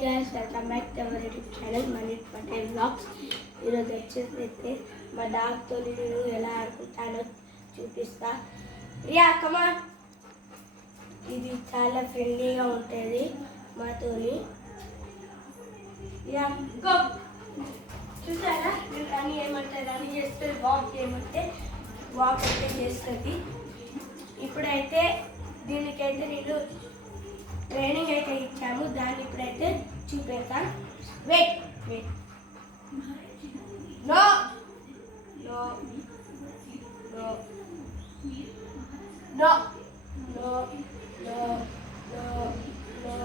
guys, welcome back to our YouTube channel Manit Patel Vlogs. ఈరోజు వచ్చేసి మా డాగ్తో నేను ఎలా ఆడుకుంటానో చూపిస్తా. రియా కమాన్. ఇది చాలా ఫ్రెండ్లీగా ఉంటుంది మాతోని. Yeah go. చూసారా నేను రన్ చేయమంటే రన్ చేస్తుంది, వాక్ చేయమంటే వాక్ అయితే చేస్తుంది. ఇప్పుడైతే దీనికైతే నేను ట్రైనింగ్ అయితే ఇచ్చాము, దాన్ని ఇప్పుడైతే చూపెడతాం. Wait wait no no no no no no no no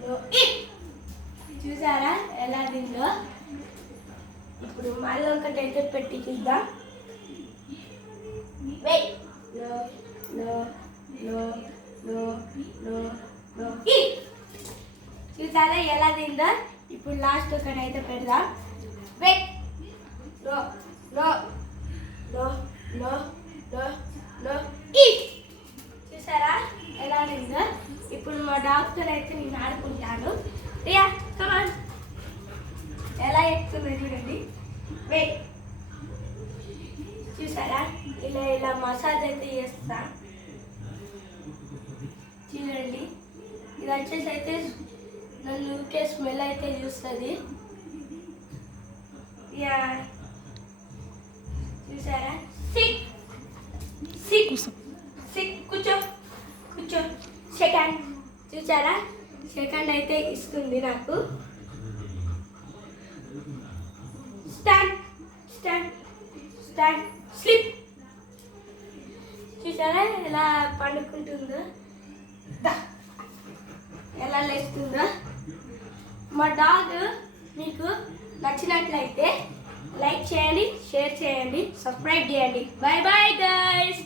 no it. చూసారా ఎలా దీంట్లో. ఇప్పుడు మళ్ళీ ఒకటైతే పెట్టి చూద్దాం. Wait no no no no no no it. చూసారా ఎలా తిందా. ఇప్పుడు లాస్ట్ ఒకటైతే పెడదాం. Wait no no no no no no it. చూసారా ఎలా తిందా. ఇప్పుడు మా డాక్టర్ అయితే నేను ఆడుకుంటాను. రియా కమాన్. ఎలా ఎక్కుతుందో చూడండి. వెయిట్. చూసారా ఇలా ఇలా మసాజ్ అయితే చేస్తా. చూడండి ఇది వచ్చేసి అయితే నన్ను ఊరికే స్మెల్ అయితే చూస్తుంది. యా చూసారా. Sit sit sit. కూర్చో కూర్చో. సెకండ్. చూసారా సెకండ్ అయితే ఇస్తుంది నాకు. Stand stand stand. స్లిప్. చూసారా ఎలా పండుకుంటుందో, ఎలా లేస్తుందో. మా డాగ్ మీకు నచ్చినట్లయితే లైక్ చేయండి, షేర్ చేయండి, సబ్స్క్రైబ్ చేయండి. Bye bye guys.